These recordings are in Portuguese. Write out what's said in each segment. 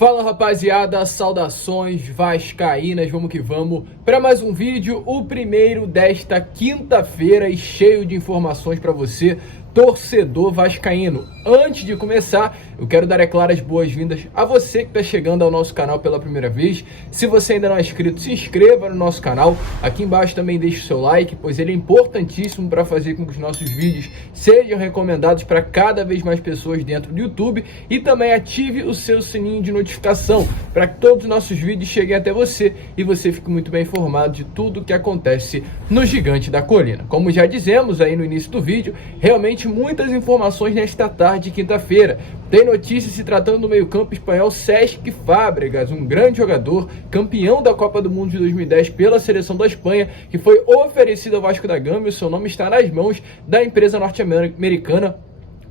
Fala rapaziada, saudações vascaínas, vamos que vamos para mais um vídeo, o primeiro desta quinta-feira e cheio de informações para você, torcedor vascaíno. Antes de começar, eu quero dar, é claro, as boas-vindas a você que está chegando ao nosso canal pela primeira vez. Se você ainda não é inscrito, se inscreva no nosso canal. Aqui embaixo também deixe o seu like, pois ele é importantíssimo para fazer com que os nossos vídeos sejam recomendados para cada vez mais pessoas dentro do YouTube. E também ative o seu sininho de notificação para que todos os nossos vídeos cheguem até você e você fique muito bem informado de tudo o que acontece no Gigante da Colina. Como já dizemos aí no início do vídeo, realmente muitas informações nesta tarde de quinta-feira. Tem notícia se tratando do meio-campo espanhol Cesc Fábregas, um grande jogador, campeão da Copa do Mundo de 2010 pela seleção da Espanha, que foi oferecido ao Vasco da Gama e o seu nome está nas mãos da empresa norte-americana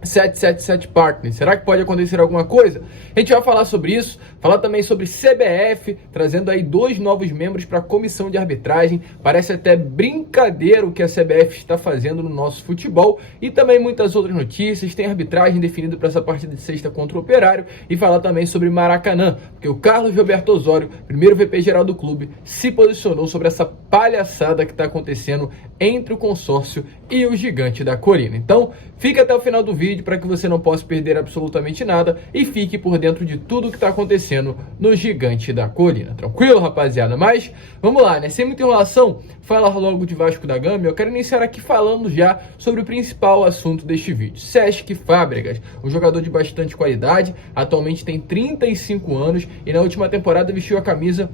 777 Partners. Será que pode acontecer alguma coisa? A gente vai falar sobre isso, falar também sobre CBF, trazendo aí 2 novos membros para a comissão de arbitragem. Parece até brincadeira o que a CBF está fazendo no nosso futebol, e também muitas outras notícias. Tem arbitragem definida para essa partida de sexta contra o Operário, e falar também sobre Maracanã, porque o Carlos Roberto Osório, primeiro VP geral do clube, se posicionou sobre essa palhaçada que está acontecendo entre o consórcio e o Gigante da Colina. Então, fica até o final do vídeo para que você não possa perder absolutamente nada e fique por dentro de tudo que está acontecendo no Gigante da Colina. Tranquilo, rapaziada? Mas vamos lá, né? Sem muita enrolação, falar logo de Vasco da Gama. Eu quero iniciar aqui falando já sobre o principal assunto deste vídeo. Cesc Fábregas, um jogador de bastante qualidade, atualmente tem 35 anos e na última temporada vestiu a camisa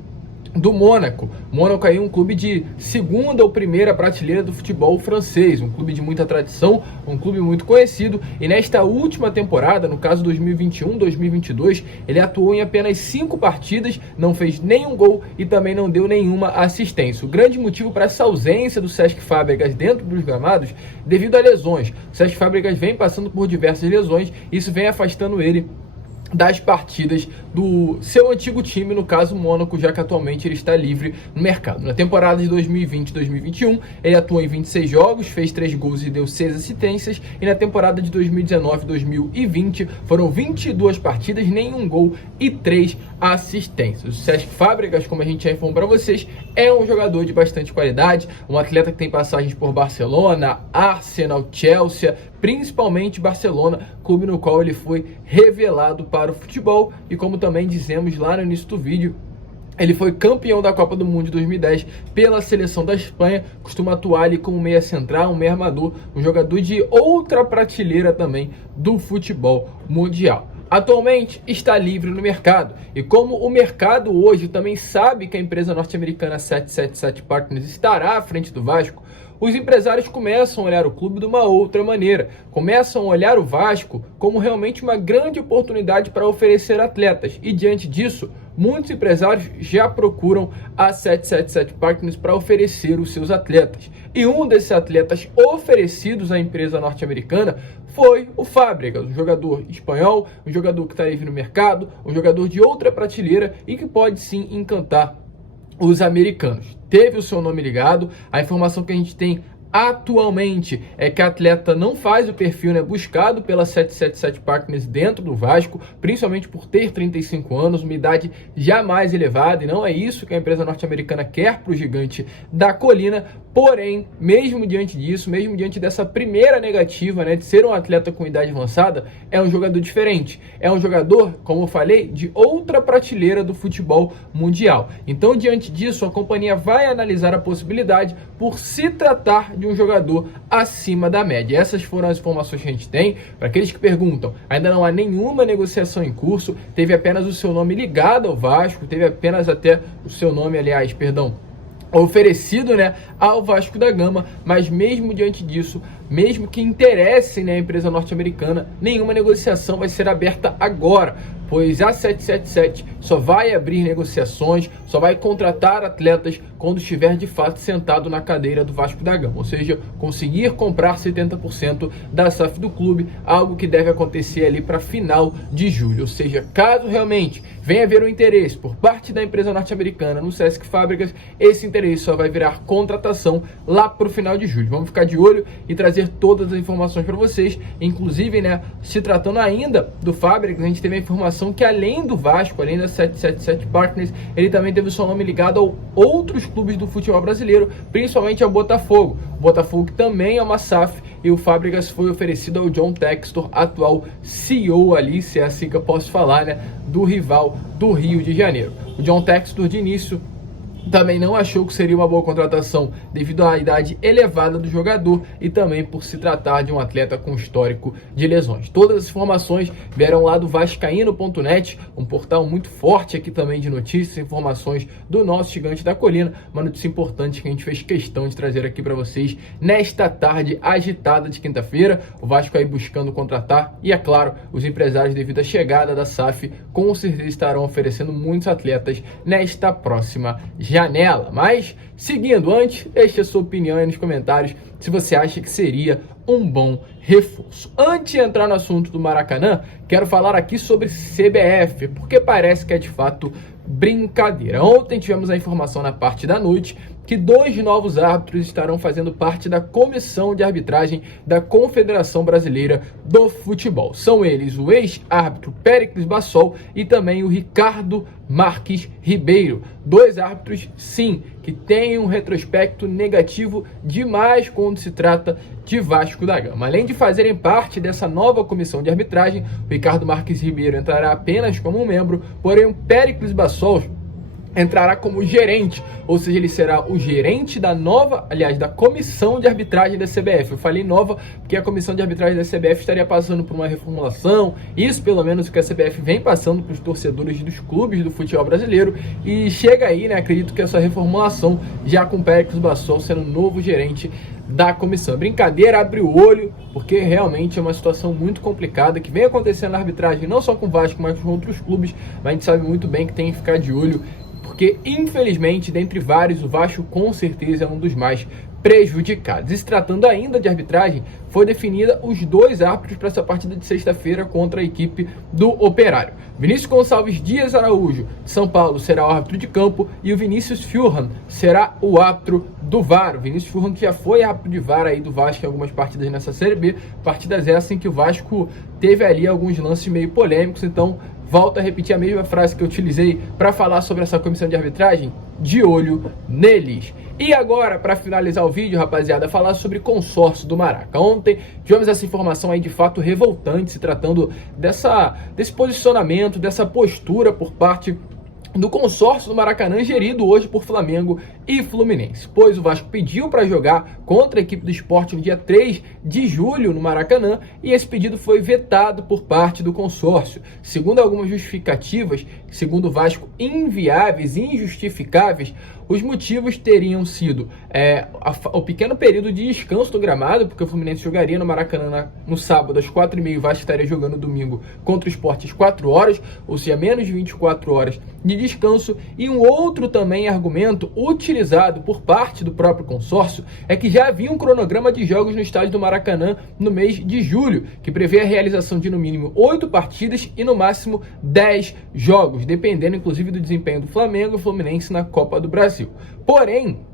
do Mônaco. Mônaco aí um clube de segunda ou primeira prateleira do futebol francês, um clube de muita tradição, um clube muito conhecido, e nesta última temporada, no caso 2021-2022, ele atuou em apenas 5 partidas, não fez nenhum gol e também não deu nenhuma assistência. O grande motivo para essa ausência do Cesc Fábregas dentro dos gramados, devido a lesões. O Cesc Fábregas vem passando por diversas lesões, isso vem afastando ele das partidas do seu antigo time, no caso o Mônaco, já que atualmente ele está livre no mercado. Na temporada de 2020-2021, ele atuou em 26 jogos, fez 3 gols e deu 6 assistências, e na temporada de 2019-2020 foram 22 partidas, nenhum gol e 3 assistências. O Cesc Fábregas, como a gente já informou para vocês, é um jogador de bastante qualidade, um atleta que tem passagens por Barcelona, Arsenal, Chelsea, principalmente Barcelona, clube no qual ele foi revelado para o futebol, e como também dizemos lá no início do vídeo, ele foi campeão da Copa do Mundo de 2010 pela seleção da Espanha, costuma atuar ali como meia central, um meia armador, um jogador de outra prateleira também do futebol mundial. Atualmente está livre no mercado, e como o mercado hoje também sabe que a empresa norte-americana 777 Partners estará à frente do Vasco, os empresários começam a olhar o clube de uma outra maneira, começam a olhar o Vasco como realmente uma grande oportunidade para oferecer atletas, e diante disso, muitos empresários já procuram a 777 Partners para oferecer os seus atletas. E um desses atletas oferecidos à empresa norte-americana foi o Fábregas, um jogador espanhol, um jogador que está livre no mercado, um jogador de outra prateleira e que pode sim encantar os americanos. Teve o seu nome ligado. A informação que a gente tem atualmente é que a atleta não faz o perfil, né, buscado pela 777 Partners dentro do Vasco, principalmente por ter 35 anos, uma idade jamais elevada, e não é isso que a empresa norte-americana quer para o Gigante da Colina. Porém, mesmo diante disso, mesmo diante dessa primeira negativa, né, de ser um atleta com idade avançada, é um jogador diferente, é um jogador, como eu falei, de outra prateleira do futebol mundial. Então, diante disso, a companhia vai analisar a possibilidade por se tratar de um jogador acima da média. Essas foram as informações que a gente tem. Para aqueles que perguntam, ainda não há nenhuma negociação em curso, teve apenas o seu nome ligado ao Vasco, teve apenas até o seu nome, oferecido, né, ao Vasco da Gama, mas mesmo diante disso, mesmo que interesse, né, a empresa norte-americana, nenhuma negociação vai ser aberta agora, pois a 777 só vai abrir negociações, só vai contratar atletas quando estiver de fato sentado na cadeira do Vasco da Gama, ou seja, conseguir comprar 70% da SAF do clube, algo que deve acontecer ali para final de julho. Ou seja, caso realmente venha haver um interesse por parte da empresa norte-americana no Cesc Fábregas, esse interesse só vai virar contratação lá para o final de julho. Vamos ficar de olho e trazer trazer todas as informações para vocês, inclusive, né, se tratando ainda do Fábricas, a gente teve a informação que além do Vasco, além da 777 Partners, ele também teve o seu nome ligado a outros clubes do futebol brasileiro, principalmente ao Botafogo. O Botafogo que também é uma SAF, e o Fábricas foi oferecido ao John Textor, atual CEO ali, se é assim que eu posso falar, né, do rival do Rio de Janeiro. O John Textor, de início, também não achou que seria uma boa contratação devido à idade elevada do jogador e também por se tratar de um atleta com histórico de lesões. Todas as informações vieram lá do vascaíno.net, um portal muito forte aqui também de notícias e informações do nosso Gigante da Colina, uma notícia importante que a gente fez questão de trazer aqui para vocês nesta tarde agitada de quinta-feira. O Vasco aí buscando contratar e, é claro, os empresários, devido à chegada da SAF, com certeza estarão oferecendo muitos atletas nesta próxima janela. Mas, seguindo, antes, deixe a sua opinião aí nos comentários se você acha que seria um bom reforço. Antes de entrar no assunto do Maracanã, quero falar aqui sobre CBF, porque parece que é de fato brincadeira. Ontem tivemos a informação na parte da noite que 2 novos árbitros estarão fazendo parte da comissão de arbitragem da Confederação Brasileira do Futebol. São eles o ex-árbitro Péricles Bassol e também o Ricardo Marques Ribeiro. 2 árbitros, sim, que têm um retrospecto negativo demais quando se trata de Vasco da Gama. Além de fazerem parte dessa nova comissão de arbitragem, o Ricardo Marques Ribeiro entrará apenas como um membro, porém o Péricles Bassol entrará como gerente, ou seja, ele será o gerente da nova, aliás, da comissão de arbitragem da CBF. Eu falei nova porque a comissão de arbitragem da CBF estaria passando por uma reformulação, isso pelo menos o que a CBF vem passando para os torcedores dos clubes do futebol brasileiro, e chega aí, né, acredito que essa reformulação já com o Péricles Bassol sendo novo gerente da comissão. Brincadeira, abre o olho, porque realmente é uma situação muito complicada que vem acontecendo na arbitragem, não só com o Vasco, mas com outros clubes, mas a gente sabe muito bem que tem que ficar de olho, porque infelizmente, dentre vários, o Vasco com certeza é um dos mais prejudicados. E se tratando ainda de arbitragem, foi definida os 2 árbitros para essa partida de sexta-feira contra a equipe do Operário. Vinícius Gonçalves Dias Araújo, de São Paulo, será o árbitro de campo, e o Vinícius Furlan será o árbitro do VAR. O Vinícius Furlan, que já foi árbitro de VAR aí do Vasco em algumas partidas nessa Série B, partidas essas em que o Vasco teve ali alguns lances meio polêmicos. Então, volto a repetir a mesma frase que eu utilizei para falar sobre essa comissão de arbitragem: de olho neles. E agora, para finalizar o vídeo, rapaziada, falar sobre consórcio do Maraca. Ontem tivemos essa informação aí de fato revoltante, se tratando desse posicionamento, dessa postura por parte do consórcio do Maracanã, gerido hoje por Flamengo e Fluminense, pois o Vasco pediu para jogar contra a equipe do Sport no dia 3 de julho no Maracanã, e esse pedido foi vetado por parte do consórcio. Segundo algumas justificativas, segundo o Vasco, inviáveis e injustificáveis, os motivos teriam sido o pequeno período de descanso do gramado, porque o Fluminense jogaria no Maracanã no sábado às 4h30, o Vasco estaria jogando domingo contra o Sport às 4 horas, ou seja, menos de 24 horas de descanso. E um outro também argumento utilizado por parte do próprio consórcio é que já havia um cronograma de jogos no estádio do Maracanã no mês de julho, que prevê a realização de no mínimo 8 partidas e no máximo 10 jogos, dependendo inclusive do desempenho do Flamengo e Fluminense na Copa do Brasil. Porém,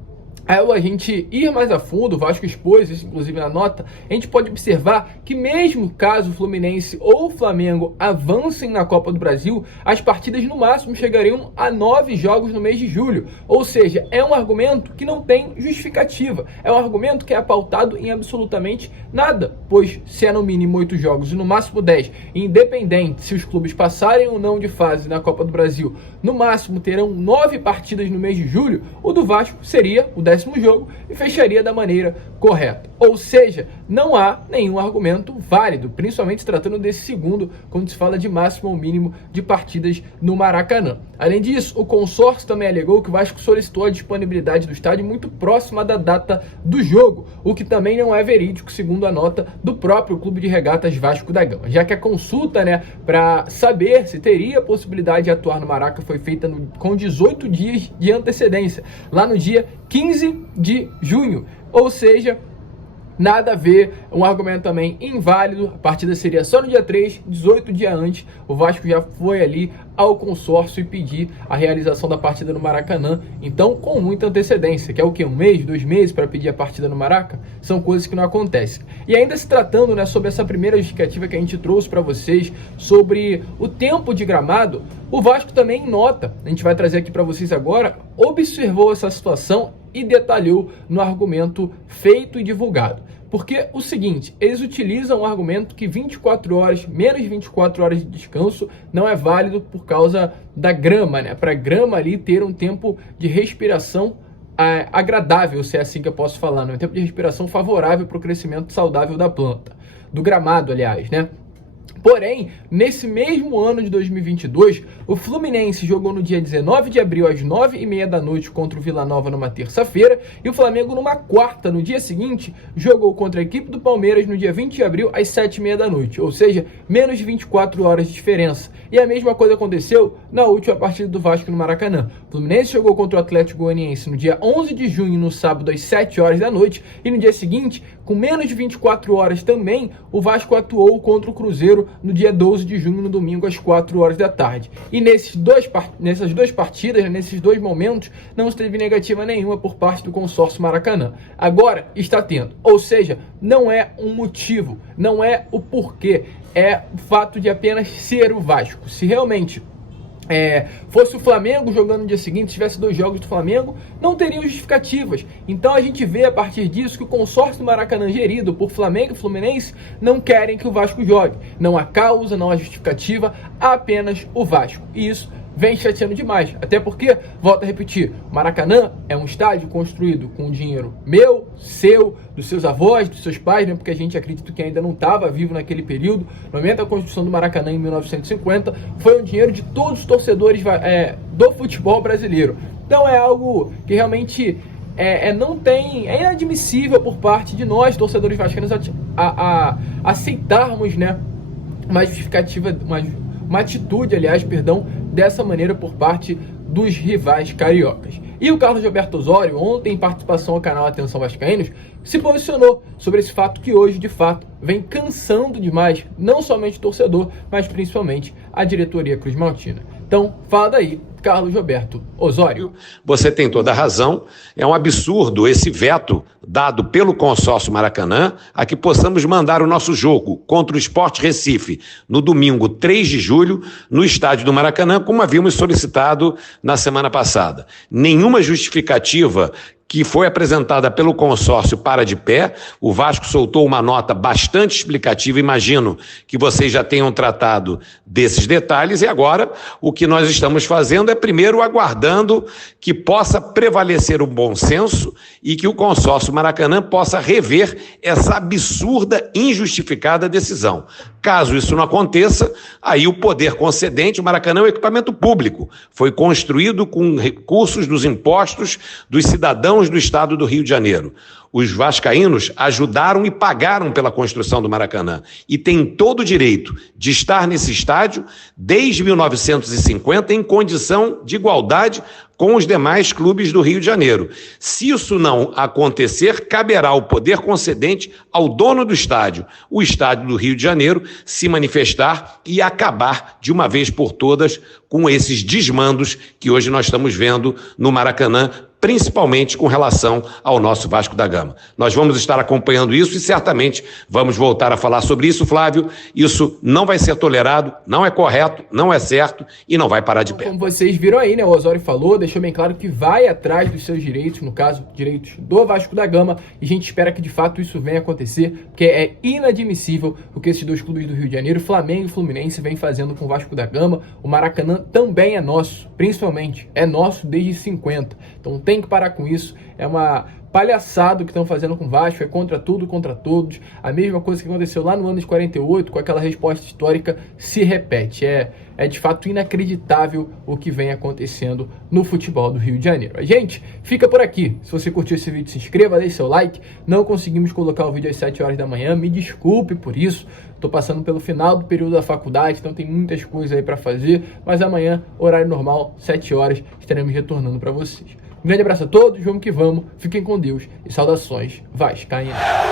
ao a gente ir mais a fundo, o Vasco expôs isso inclusive na nota, a gente pode observar que mesmo caso o Fluminense ou o Flamengo avancem na Copa do Brasil, as partidas no máximo chegariam a 9 jogos no mês de julho. Ou seja, é um argumento que não tem justificativa, é um argumento que é pautado em absolutamente nada, pois se é no mínimo 8 jogos e no máximo 10, independente se os clubes passarem ou não de fase na Copa do Brasil, no máximo terão 9 partidas no mês de julho, o do Vasco seria o 10º jogo e fecharia da maneira correta. Ou seja, não há nenhum argumento válido, principalmente tratando desse segundo, quando se fala de máximo ou mínimo de partidas no Maracanã. Além disso, o consórcio também alegou que o Vasco solicitou a disponibilidade do estádio muito próxima da data do jogo, o que também não é verídico, segundo a nota do próprio Clube de Regatas Vasco da Gama, já que a consulta, para saber se teria possibilidade de atuar no Maraca foi feita com 18 dias de antecedência, lá no dia 15 de junho, ou seja, Nada a ver, um argumento também inválido, a partida seria só no dia 3, 18 dias antes, o Vasco já foi ali ao consórcio e pedir a realização da partida no Maracanã, então com muita antecedência, que é o que? 1 mês, 2 meses para pedir a partida no Maraca? São coisas que não acontecem. E ainda se tratando, né, sobre essa primeira justificativa que a gente trouxe para vocês, sobre o tempo de gramado, o Vasco também nota, a gente vai trazer aqui para vocês agora, observou essa situação e detalhou no argumento feito e divulgado. Porque o seguinte, eles utilizam o argumento que 24 horas, menos de 24 horas de descanso não é válido por causa da grama, né? Para a grama ali ter um tempo de respiração agradável, se é assim que eu posso falar, né? Um tempo de respiração favorável para o crescimento saudável da planta, do gramado, aliás, né? Porém, nesse mesmo ano de 2022, o Fluminense jogou no dia 19 de abril às 9h30 da noite contra o Vila Nova numa terça-feira e o Flamengo numa quarta, no dia seguinte, jogou contra a equipe do Palmeiras no dia 20 de abril às 7h30 da noite, ou seja, menos de 24 horas de diferença. E a mesma coisa aconteceu na última partida do Vasco no Maracanã. O Fluminense jogou contra o Atlético Goianiense no dia 11 de junho, no sábado às 7 horas da noite, e no dia seguinte, com menos de 24 horas também, o Vasco atuou contra o Cruzeiro no dia 12 de junho, no domingo, às 4 horas da tarde. E nessas duas partidas, nesses dois momentos, não teve negativa nenhuma por parte do consórcio Maracanã. Agora está tendo. Ou seja, não é um motivo, não é o porquê, é o fato de apenas ser o Vasco. Se realmente fosse o Flamengo jogando no dia seguinte, se tivesse 2 jogos do Flamengo, não teriam justificativas. Então a gente vê a partir disso que o consórcio do Maracanã, gerido por Flamengo e Fluminense, não querem que o Vasco jogue. Não há causa, não há justificativa, há apenas o Vasco. E isso vem chateando demais, até porque, volto a repetir, o Maracanã é um estádio construído com dinheiro meu, seu, dos seus avós, dos seus pais, né? Porque a gente acredita que ainda não estava vivo naquele período. No momento da construção do Maracanã, em 1950, foi um dinheiro de todos os torcedores do futebol brasileiro. Então é algo que realmente é inadmissível por parte de nós, torcedores vascaínos, aceitarmos, né, uma justificativa, uma atitude, aliás, dessa maneira por parte dos rivais cariocas. E o Carlos Roberto Osório, ontem em participação ao canal Atenção Vascaínos, se posicionou sobre esse fato que hoje, de fato, vem cansando demais, não somente o torcedor, mas principalmente a diretoria cruzmaltina. Então, fala daí, Carlos Roberto Osório. Você tem toda a razão, é um absurdo esse veto dado pelo consórcio Maracanã a que possamos mandar o nosso jogo contra o Sport Recife no domingo 3 de julho no estádio do Maracanã, como havíamos solicitado na semana passada. Nenhuma justificativa que foi apresentada pelo consórcio para de pé. O Vasco soltou uma nota bastante explicativa, imagino que vocês já tenham tratado desses detalhes, e agora o que nós estamos fazendo é primeiro aguardando que possa prevalecer o bom senso e que o consórcio Maracanã possa rever essa absurda, injustificada decisão. Caso isso não aconteça, aí o poder concedente, o Maracanã é um equipamento público, foi construído com recursos dos impostos dos cidadãos do estado do Rio de Janeiro. Os vascaínos ajudaram e pagaram pela construção do Maracanã e têm todo o direito de estar nesse estádio desde 1950 em condição de igualdade com os demais clubes do Rio de Janeiro. Se isso não acontecer, caberá ao poder concedente ao dono do estádio, o estádio do Rio de Janeiro, se manifestar e acabar de uma vez por todas com esses desmandos que hoje nós estamos vendo no Maracanã, principalmente com relação ao nosso Vasco da Gama. Nós vamos estar acompanhando isso e certamente vamos voltar a falar sobre isso, Flávio. Isso não vai ser tolerado, não é correto, não é certo e não vai parar de pé. Como vocês viram aí, né, o Osório falou, deixou bem claro que vai atrás dos seus direitos, no caso, direitos do Vasco da Gama, e a gente espera que de fato isso venha acontecer, porque é inadmissível o que esses dois clubes do Rio de Janeiro, Flamengo e Fluminense, vêm fazendo com o Vasco da Gama. O Maracanã também é nosso, principalmente, é nosso desde 50, então tem que parar com isso. É uma palhaçada o que estão fazendo com o Vasco, é contra tudo, contra todos. A mesma coisa que aconteceu lá no ano de 48, com aquela resposta histórica, se repete. É de fato inacreditável o que vem acontecendo no futebol do Rio de Janeiro. A gente fica por aqui. Se você curtiu esse vídeo, se inscreva, deixe seu like. Não conseguimos colocar o vídeo às 7 horas da manhã, me desculpe por isso. Estou passando pelo final do período da faculdade, então tem muitas coisas aí para fazer. Mas amanhã, horário normal, 7 horas, estaremos retornando para vocês. Um grande abraço a todos, vamos que vamos, fiquem com Deus e saudações vascaínas.